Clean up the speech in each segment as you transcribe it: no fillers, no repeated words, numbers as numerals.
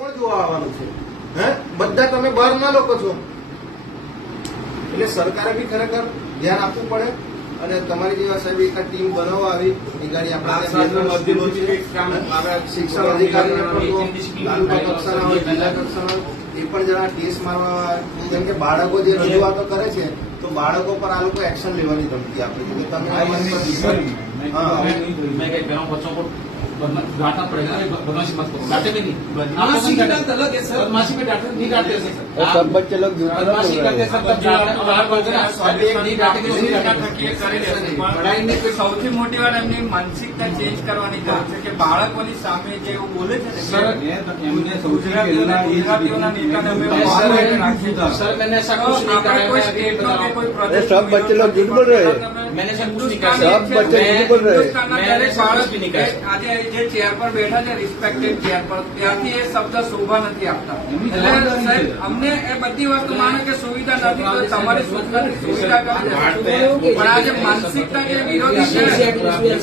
કોણ જોવા આવવાનું છે? હે, બધા તમે બહારના લોકો છો. એટલે સરકારે બી ખરેખર ધ્યાન આપવું પડે અને તમારી જેવા સાહેબ એક ટીમ બનાવવા આવી એ ગાડી આપણા શિક્ષણ અધિકારીને પણ તાલુકા કક્ષાના હોય, જિલ્લા કક્ષાના હોય, એ પણ જરા ટેસ્ટ મારવા, કેમ કે બાળકો જે રજૂઆતો કરે છે તો બાળકો પર આ લોકો એક્શન લેવાની ધમકી આપે છે કે તમે डांटना पड़ेगा, बदमाशी मत करो, डांटे भी नहीं, बदमाशी की बात अलग है सर, बदमाशी में डांटे नहीं डांटे सर, सब बच्चे लोग बदमाशी करते सर तब नहीं डांटे પઢાઈ ની કોઈ સૌથી મોટી વાત એમની માનસિકતા ચેન્જ કરવાની જરૂર છે કે બાળકોની સામે જે એવું બોલે છે ને ગુજરાતીઓના નેતાને અમે सर मैंने ऐसा कुछ नहीं આપણે કોઈ करा સ્ટેટનો કે કોઈ अरे सब बच्चे लोग झूठ बोल रहे हैं। मैंने ऐसा कुछ नहीं करा सब बच्चे झूठ बोल रहे हैं। દરેક બાળક આજે જે ચેર પર બેઠા છે રિસ્પેક્ટેડ ચેર પર ત્યાંથી એ શબ્દ શોભા નથી આપતા. એટલે સાહેબ અમને એ બધી વસ્તુ માને કે સુવિધા નથી તો તમારી સુવિધા કરી પણ આજે માનસિકતા જે વિરોધી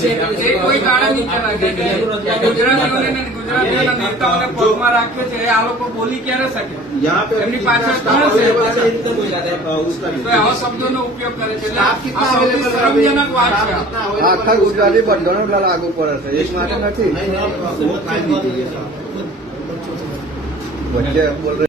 છે એ કોઈ કાળે નીચે લાગે કે ગુજરાતીઓને ગુજરાતીઓના નેતાઓને પગમાં રાખે છે એ આ લોકો બોલી ક્યારે શકે? એમની પાછળ કોણ છે? તો આવા શબ્દોનો ઉપયોગ કરે છે એટલે આ સૌથી શરમજનક વાત છે. આખા ગુજરાતી બંધનો લાગુ પડે છે, એક માટે નથી. બચ્ચે બોલ